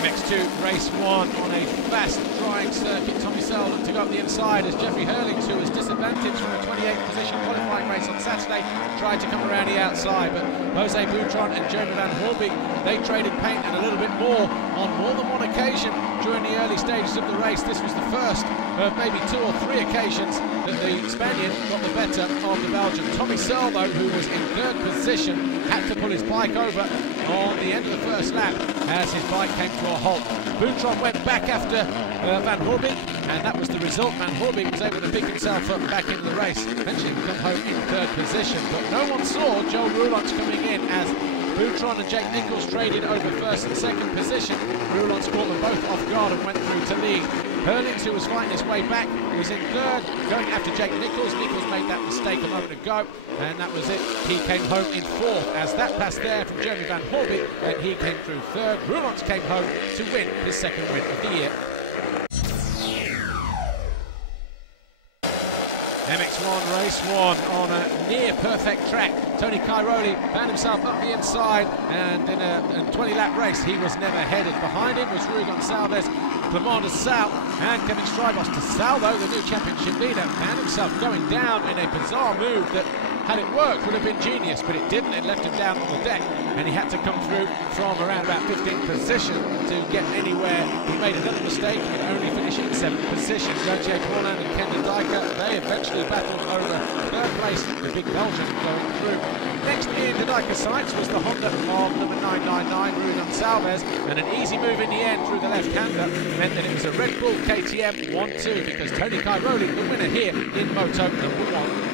MX2 race 1 on a fast drying circuit. Tommy Searle looked to go up the inside as Jeffrey Hurlings, who was disadvantaged from a 28th position qualifying race on Saturday, tried to come around the outside. But Jose Boutron and Jeremy Van Horbeke, they traded paint and a little bit more on more than one occasion during the early stages of the race. This was the first of maybe 2 or 3 occasions that the Spaniard got the better of the Belgian. Tommy Searle, though, who was in 3rd position, had to pull his bike over on the end of the first lap as his bike came to a halt. Boutron went back after Van Horbeke, and that was the result. Van Horbeke was able to pick himself up back into the race, eventually come home in 3rd position. But no one saw Joe Roulance coming in as Boutron and Jake Nichols traded over 1st and 2nd position. Roulance caught them both off guard and went through to lead. Hurlings, who was fighting his way back, was in 3rd, going after Jake Nichols. Nichols made that mistake a moment ago, and that was it. He came home in 4th as that pass there from Jeremy Van Horbeke, and he came through 3rd. Roulance came home to win his 2nd win of the year. MX1 race 1 on a near perfect track. Tony Cairoli found himself up the inside, and in a 20-lap race he was never headed. Behind him was Rui Gonçalves, Clement de Sal and Kevin Strybos. De Sal, though, the new championship leader, found himself going down in a bizarre move that, had it worked, would have been genius, but it didn't. It left him down on the deck, and he had to come through from around about 15th position to get anywhere. He made another mistake and only finishing in 7th position. Gauthier Paulin and Kendra Dyker, they eventually battled over 3rd place, the big Belgian going through. Next in the Dyker sights was the Honda of number 999, Rui Gonçalves, and an easy move in the end through the left-hander meant that it was a Red Bull KTM 1-2, because Tony Cairoli, the winner here in Moto number 1.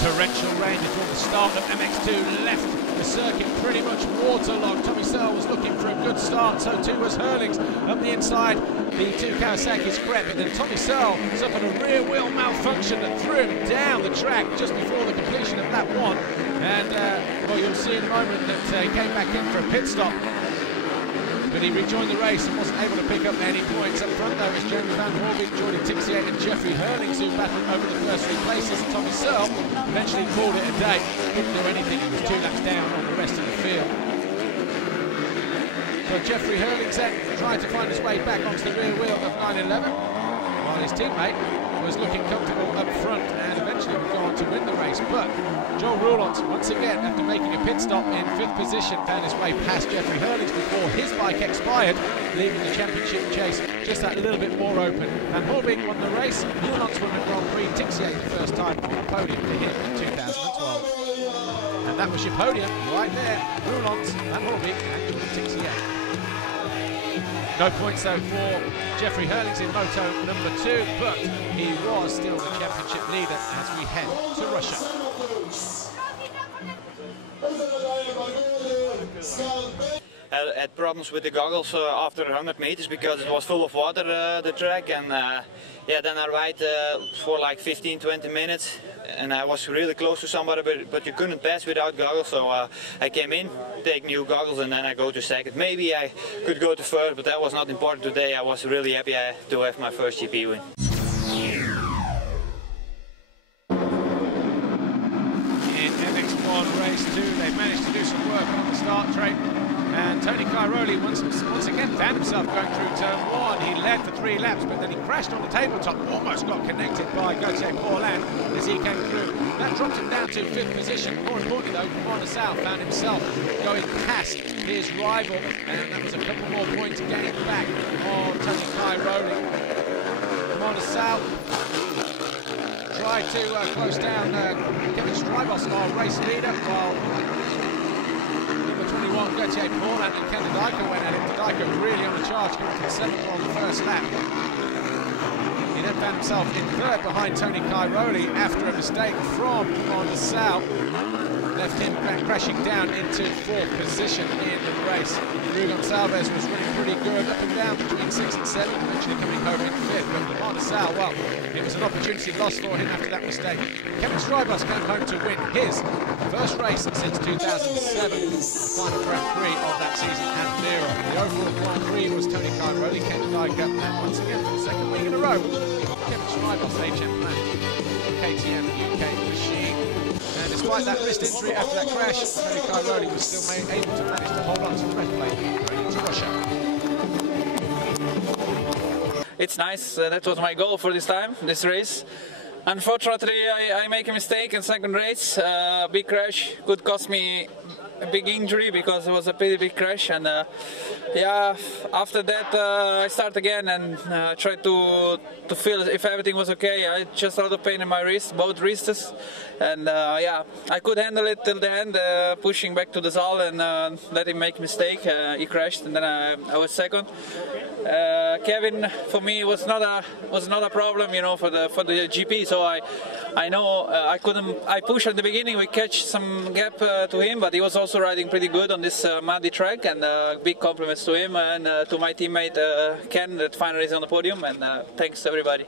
Torrential rain before the start of MX2 left the circuit pretty much waterlogged. Tommy Searle was looking for a good start, so too was Hurlings. Up the inside, the 2 Kawasaki's crept, but then Tommy Searle suffered a rear wheel malfunction that threw him down the track just before the completion of lap 1. And, well, you'll see in a moment that he came back in for a pit stop. But he rejoined the race and wasn't able to pick up any points. Up front, though, was Jeremy Van Horbeke, Jordi Tixier and Jeffrey Hurlings, who battled over the first 3 places. And Tommy Searle eventually called it a day. Couldn't do anything. He was 2 laps down on the rest of the field. So Jeffrey Hurlings then tried to find his way back onto the rear wheel of 911, while his teammate was looking comfortable up front and eventually would go on to win the race. But Joe Roulance, once again, after making a pit stop in 5th position, found his way past Jeffrey Hurlings before his bike expired, leaving the championship chase just that little bit more open. Van Horbeke won the race. Roulance won the Grand Prix. Tixier the first time on the podium for him in 2012. And that was your podium right there. Roulance, Van Horbeke and Jordi Tixier. No points, though, for Jeffrey Hurlings in Moto number 2, but he was still the championship leader as we head to Russia. I had problems with the goggles after 100 meters because it was full of water, the track, and yeah, then I ride for like 15-20 minutes, and I was really close to somebody, but you couldn't pass without goggles, so I came in, take new goggles, and then I go to 2nd. Maybe I could go to 3rd, but that was not important today. I was really happy to have my first GP win. In MX1 race 2, they managed to do some work on the start straight. And Tony Cairoli once again found himself going through turn 1. He led for 3 laps, but then he crashed on the tabletop, almost got connected by Gauthier Paulin as he came through. That dropped him down to 5th position. More importantly, though, Clement de Sal found himself going past his rival, and that was a couple more points gained back on Tony Cairoli. Clement de Sal tried to close down Kevin Strybos, our race leader, while 21, Gauthier Paulin and Kendra Dyker went at it. Dyker really on the charge, coming from 7th on the first lap. He then found himself in 3rd behind Tony Cairoli after a mistake from Clement de Sal. Left him crashing down into 4th position in the race. Rui Gonçalves was running pretty good, up and down between 6th and 7th, eventually coming home in 5th. But Clement de Sal, well, it was an opportunity lost for him after that mistake. Kevin Strybos came home to win his first race since 2007, the final Grand Prix of that season at Mira. The overall Grand Prix was Tony Cairoli, Kendra Dyker, and once again for the 2nd week in a row, Kevin Strybos, HM Plant, KTM UK machine. And despite that wrist injury after that crash, Freddy Cairoli was still able to manage to hold on to the red plate going into Russia. It's nice. That was my goal for this time, this race. Unfortunately, I make a mistake in second race. Big crash could cost me a big injury because it was a pretty big crash. And yeah, after that I start again and try to feel if everything was okay. I just had a lot of pain in my wrist, both wrists, and yeah, I could handle it till the end, pushing back to the Zal and let him make a mistake. He crashed, and then I was second. Kevin, for me, was not a problem, you know, for the GP. So I know I pushed at the beginning. We catch some gap to him, but he was also riding pretty good on this muddy track. And big compliments to him and to my teammate Ken that finally is on the podium. And thanks everybody.